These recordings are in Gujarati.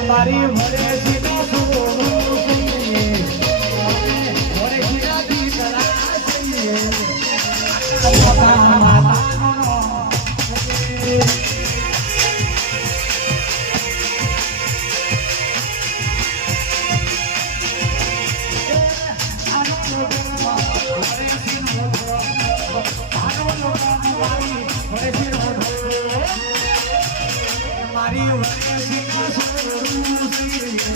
મારી ભલે સીધો સુરો. ભલે સીધા દીકરા છીએ. માતા માતાનો મારી વરેસીના સોરું છીએ.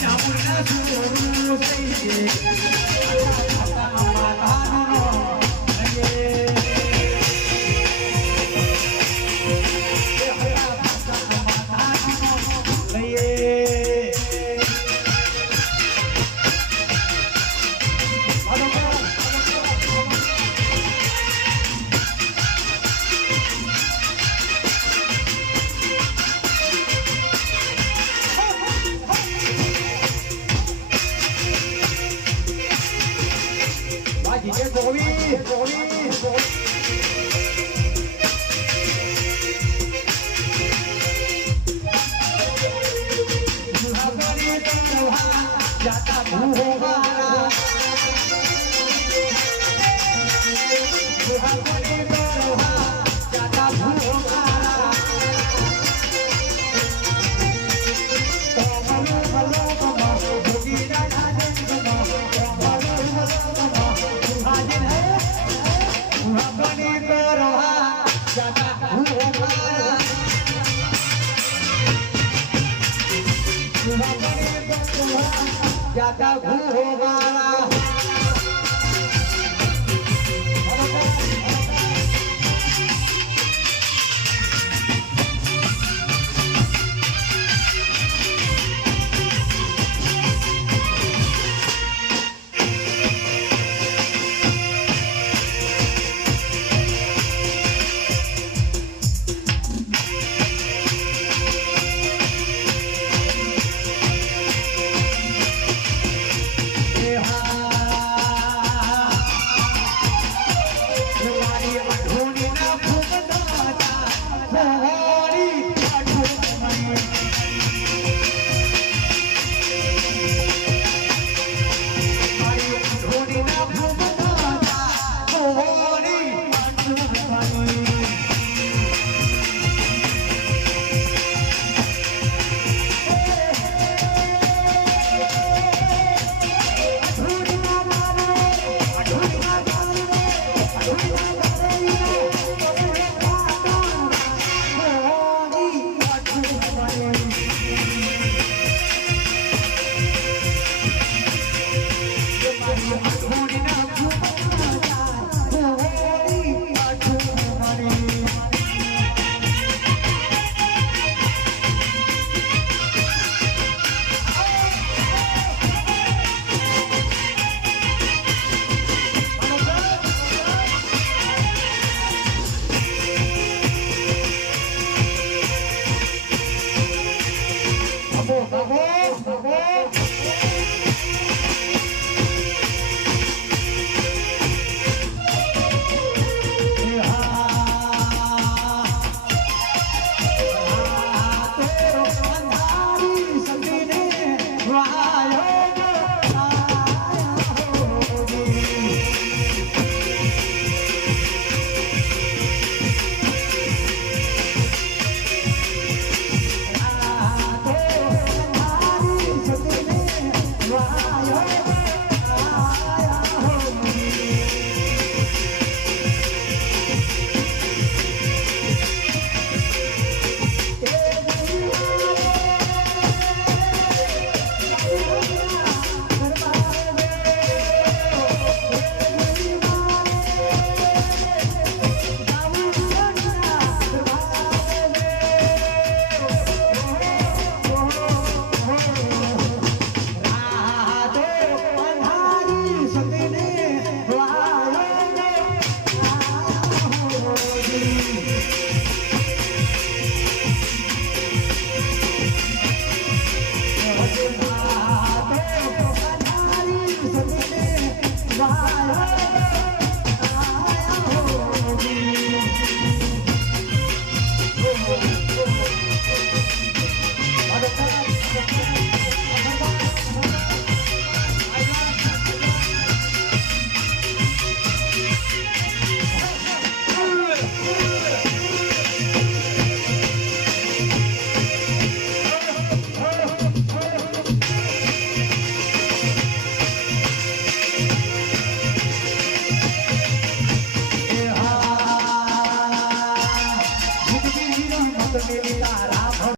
ચામુંડા સોરું છીએ. છે ગોવી ગોવી જાતા ભૂવારા મુહાવરી જાતા ભૂવારા Hallelujah.